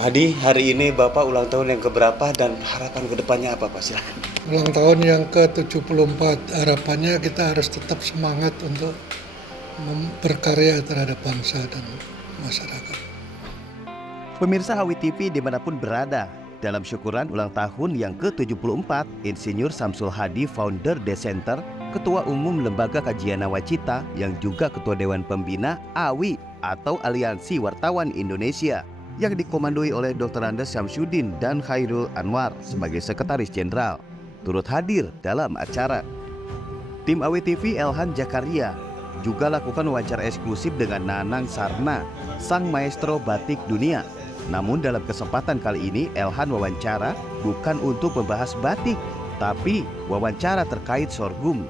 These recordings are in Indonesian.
Pak Hadi, hari ini Bapak ulang tahun yang keberapa dan harapan kedepannya apa Pak? Silahkan. Ulang tahun yang ke-74, harapannya kita harus tetap semangat untuk berkarya terhadap bangsa dan masyarakat. Pemirsa HW TV dimanapun berada, dalam syukuran ulang tahun yang ke-74, Insinyur Samsul Hadi, founder Desenter, Ketua Umum Lembaga Kajian Nawacita, yang juga Ketua Dewan Pembina AWI atau Aliansi Wartawan Indonesia, yang dikomandoi oleh Dr. Andes Syamsuddin dan Khairul Anwar sebagai Sekretaris Jenderal, turut hadir dalam acara. Tim AWI TV Elhan Jakaria juga lakukan wawancara eksklusif dengan Nanang Sarna, sang maestro batik dunia. Namun dalam kesempatan kali ini Elhan wawancara bukan untuk membahas batik, tapi wawancara terkait sorghum.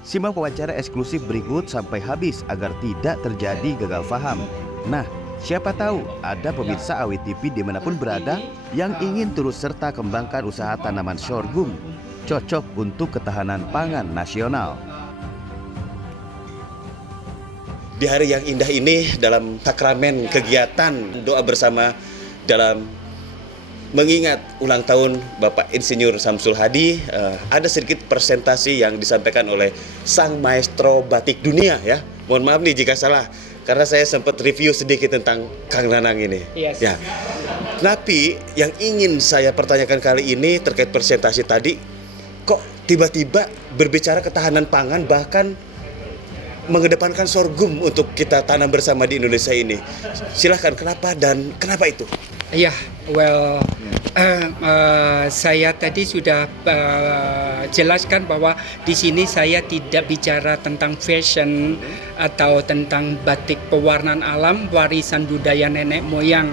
Simak wawancara eksklusif berikut sampai habis agar tidak terjadi gagal paham. Nah, siapa tahu ada pemirsa AWI TV dimanapun berada yang ingin turut serta kembangkan usaha tanaman sorghum, cocok untuk ketahanan pangan nasional. Di hari yang indah ini dalam sakramen kegiatan doa bersama dalam mengingat ulang tahun Bapak Insinyur Samsul Hadi, ada sedikit presentasi yang disampaikan oleh sang maestro batik dunia ya. Mohon maaf nih jika salah karena saya sempat review sedikit tentang Kang Nanang ini. Yes. Ya. Tapi yang ingin saya pertanyakan kali ini terkait presentasi tadi, kok tiba-tiba berbicara ketahanan pangan bahkan mengedepankan sorghum untuk kita tanam bersama di Indonesia ini. Silahkan, kenapa dan kenapa itu? Ya, saya tadi sudah jelaskan bahwa di sini saya tidak bicara tentang fashion atau tentang batik pewarnaan alam, warisan budaya nenek moyang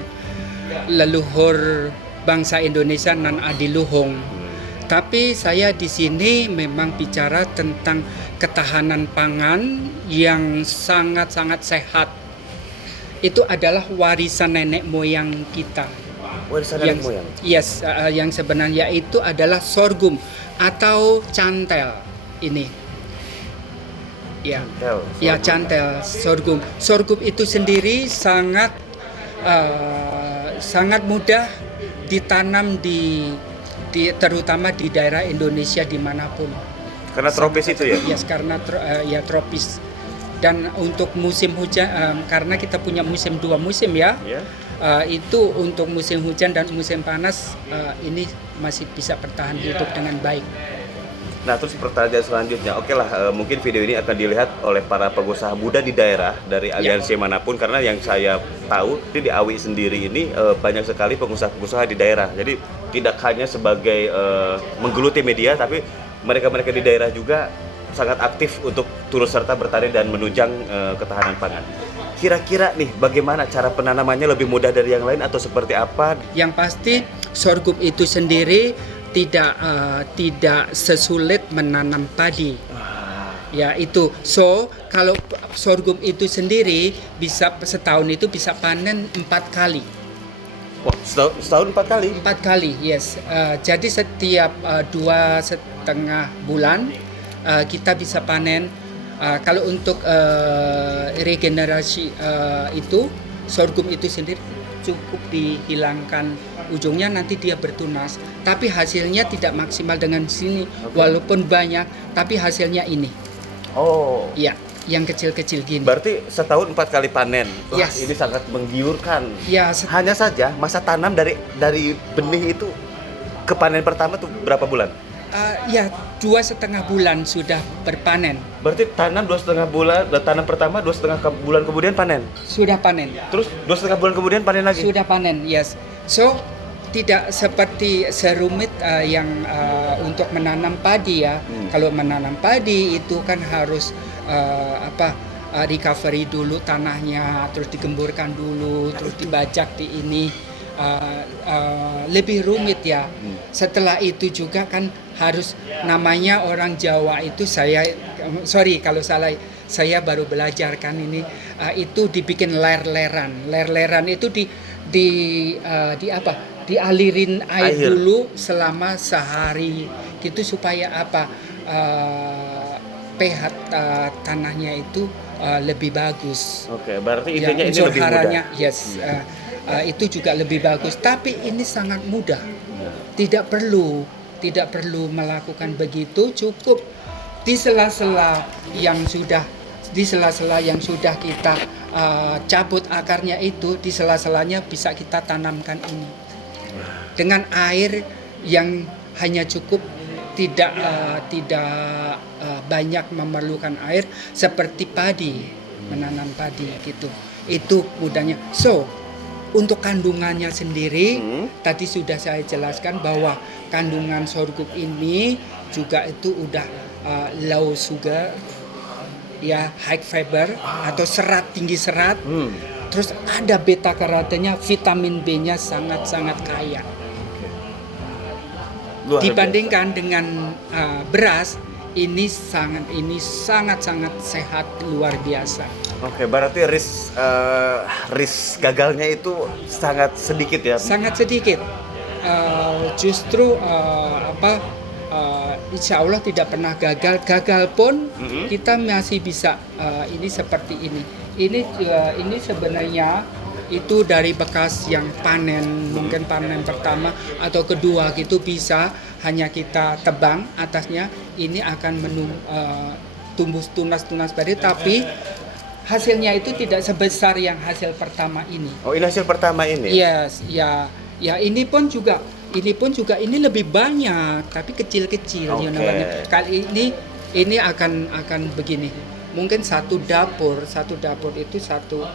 leluhur bangsa Indonesia nan adiluhung. Tapi saya di sini memang bicara tentang ketahanan pangan yang sangat-sangat sehat. Itu adalah warisan nenek moyang kita. Warisan nenek moyang? Yes, yang sebenarnya itu adalah sorghum atau cantel ini. Ya, ya cantel, sorghum. Sorghum itu sendiri sangat mudah ditanam terutama di daerah Indonesia dimanapun. Karena tropis itu ya? Yes, karena tropis. Dan untuk musim hujan, karena kita punya dua musim ya, itu untuk musim hujan dan musim panas ini masih bisa bertahan hidup dengan baik. Nah, terus pertanyaan selanjutnya, oke lah, mungkin video ini akan dilihat oleh para pengusaha muda di daerah dari aliansi manapun, karena yang saya tahu di AWI sendiri ini banyak sekali pengusaha-pengusaha di daerah. Jadi tidak hanya sebagai menggeluti media, tapi mereka-mereka di daerah juga sangat aktif untuk turut serta bertani dan menunjang ketahanan pangan. Kira-kira nih bagaimana cara penanamannya, lebih mudah dari yang lain atau seperti apa? Yang pasti sorghum itu sendiri tidak sesulit menanam padi. Ya itu. So kalau sorghum itu sendiri bisa setahun itu bisa panen 4 kali. Wah, setahun 4 kali? 4 kali, yes. Jadi setiap 2,5 bulan kita bisa panen. Kalau untuk regenerasi itu sorghum itu sendiri cukup dihilangkan ujungnya, nanti dia bertunas. Tapi hasilnya tidak maksimal dengan sini, walaupun banyak, tapi hasilnya ini. Oh. Ya, yang kecil-kecil gini. Berarti setahun 4 kali panen. Wah, Yes. ini sangat menggiurkan. Ya, Hanya saja masa tanam dari benih itu ke panen pertama tuh berapa bulan? ya 2,5 bulan sudah berpanen. Berarti tanam 2,5 bulan, tanam pertama 2,5 bulan kemudian panen. Sudah panen. Terus 2,5 bulan kemudian panen lagi. Sudah panen, yes. So tidak seperti serumit yang untuk menanam padi ya. Kalau menanam padi itu kan harus recovery dulu tanahnya, terus digemburkan dulu, terus dibajak di ini. Lebih rumit ya. Setelah itu juga kan harus, namanya orang Jawa itu sorry kalau salah, saya baru belajar kan ini, itu dibikin ler-leran. Ler-leran itu dialirin air dulu selama sehari gitu supaya pH tanahnya itu lebih bagus. Oke, berarti intinya ini lebih mudah. Yes. itu juga lebih bagus. Tapi ini sangat mudah, tidak perlu melakukan begitu, cukup di sela-sela yang sudah kita cabut akarnya itu, di sela-selanya bisa kita tanamkan ini dengan air yang hanya cukup, tidak banyak memerlukan air seperti padi, menanam padi gitu. Itu mudahnya. So, untuk kandungannya sendiri tadi sudah saya jelaskan bahwa kandungan sorghum ini juga itu udah low sugar, ya, high fiber atau tinggi serat. Terus ada beta karotennya, vitamin B-nya sangat-sangat kaya. Dibandingkan dengan beras, ini sangat-sangat sehat, luar biasa. Oke, berarti risk gagalnya itu sangat sedikit ya? Sangat sedikit. Justru insya Allah tidak pernah gagal. Gagal pun kita masih bisa. Ini seperti ini. Ini sebenarnya itu dari bekas yang panen, mungkin panen pertama atau kedua gitu, bisa hanya kita tebang atasnya, ini akan tumbuh tunas-tunas padi, tapi hasilnya itu tidak sebesar yang hasil pertama ini. Oh, ini hasil pertama ini? Yes, ya ini pun juga ini lebih banyak tapi kecil-kecil. Okay. Kali ini akan begini. Mungkin satu dapur itu satu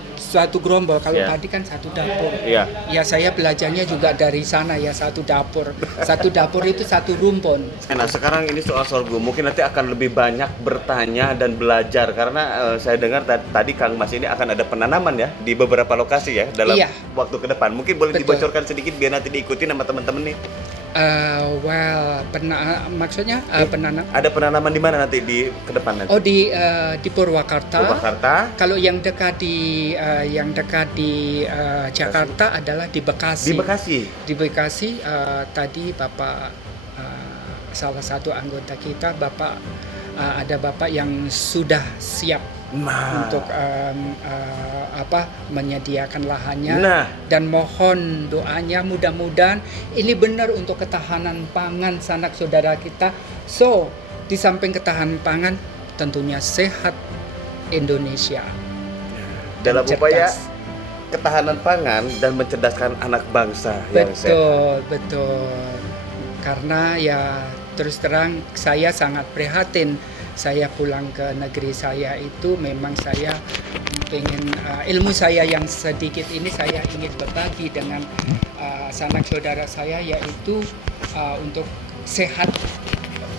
gerombol. Kalau padi kan satu dapur. Ya saya belajarnya juga dari sana ya, satu dapur. Satu dapur itu satu rumpun. Nah, sekarang ini soal sorghum, mungkin nanti akan lebih banyak bertanya dan belajar karena saya dengar tadi Kang Mas ini akan ada penanaman ya di beberapa lokasi ya dalam waktu ke depan. Mungkin boleh dibocorkan sedikit biar nanti diikuti sama teman-teman nih. Maksudnya penanam? Ada penanaman di mana nanti ke depan nanti? Oh, di Purwakarta. Kalau yang dekat di Jakarta adalah di Bekasi. Di Bekasi tadi Bapak salah satu anggota kita, ada Bapak yang sudah siap untuk menyediakan lahannya, dan mohon doanya mudah-mudahan ini benar untuk ketahanan pangan sanak saudara kita. So, di samping ketahanan pangan tentunya sehat Indonesia dalam upaya ketahanan pangan dan mencerdaskan anak bangsa yang sehat. Betul. Karena ya terus terang saya sangat prihatin. Saya pulang ke negeri saya itu memang saya pengen ilmu saya yang sedikit ini saya ingin berbagi dengan sanak saudara saya, yaitu untuk sehat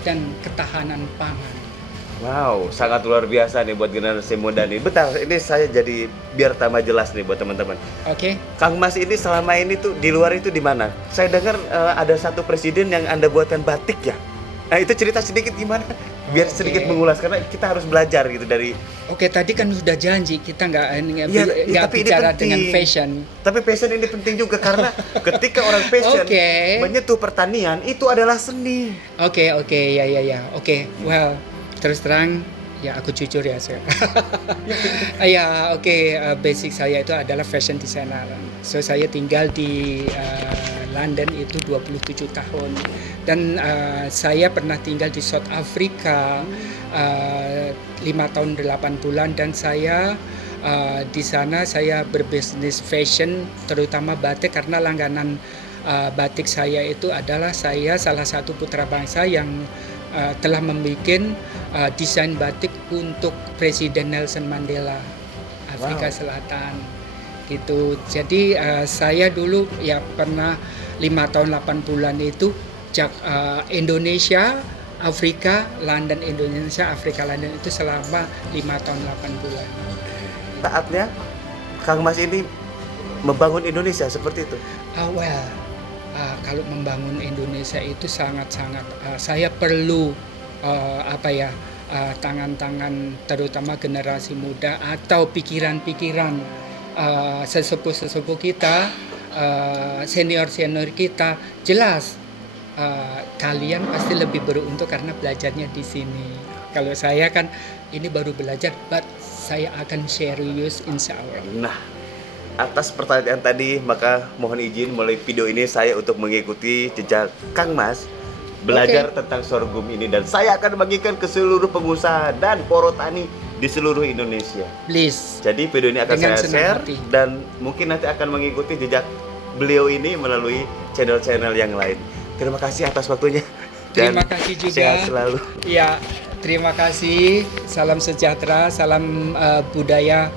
dan ketahanan pangan. Wow, sangat luar biasa nih buat generasi muda nih. Bentar, ini saya jadi biar tambah jelas nih buat teman-teman. Oke. Kang Mas ini selama ini tuh di luar itu di mana? Saya dengar ada satu presiden yang Anda buatkan batik ya. Nah, itu cerita sedikit gimana? Biar sedikit mengulas karena kita harus belajar gitu dari. Oke, tadi kan sudah janji kita nggak bicara dengan fashion. Tapi fashion ini penting juga karena ketika orang fashion menyentuh pertanian itu adalah seni. Oke, Oke, well, terus terang ya aku jujur ya saya. Basic saya itu adalah fashion designer. So saya tinggal di London itu 27 tahun, dan saya pernah tinggal di South Africa 5 tahun 8 bulan, dan saya di sana saya berbisnis fashion, terutama batik, karena langganan batik saya itu adalah saya salah satu putra bangsa yang telah membuat desain batik untuk Presiden Nelson Mandela Afrika Selatan gitu. Jadi saya dulu ya pernah 5 tahun 8 bulan itu Indonesia, Afrika, London, Indonesia, Afrika, London itu selama 5 tahun 8 bulan. Saatnya Kang Mas ini membangun Indonesia seperti itu. Kalau membangun Indonesia itu sangat-sangat saya perlu tangan-tangan terutama generasi muda atau pikiran-pikiran sesepuh-sesepuh kita, senior-senior kita. Jelas kalian pasti lebih beruntung karena belajarnya di sini. Kalau saya kan ini baru belajar, but saya akan serius insya Allah. Nah, atas pertanyaan tadi, maka mohon izin melalui video ini saya untuk mengikuti jejak Kang Mas belajar tentang sorghum ini, dan saya akan bagikan ke seluruh pengusaha dan porotani di seluruh Indonesia. Please. Jadi video ini akan Dengan saya senang share hati. dan mungkin nanti akan mengikuti jejak beliau ini melalui channel-channel yang lain. Terima kasih atas waktunya. Terima Dan kasih juga. sehat selalu. Ya, terima kasih. Salam sejahtera, salam budaya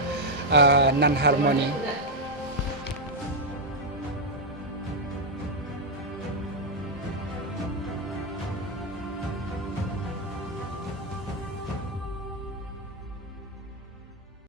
non harmoni.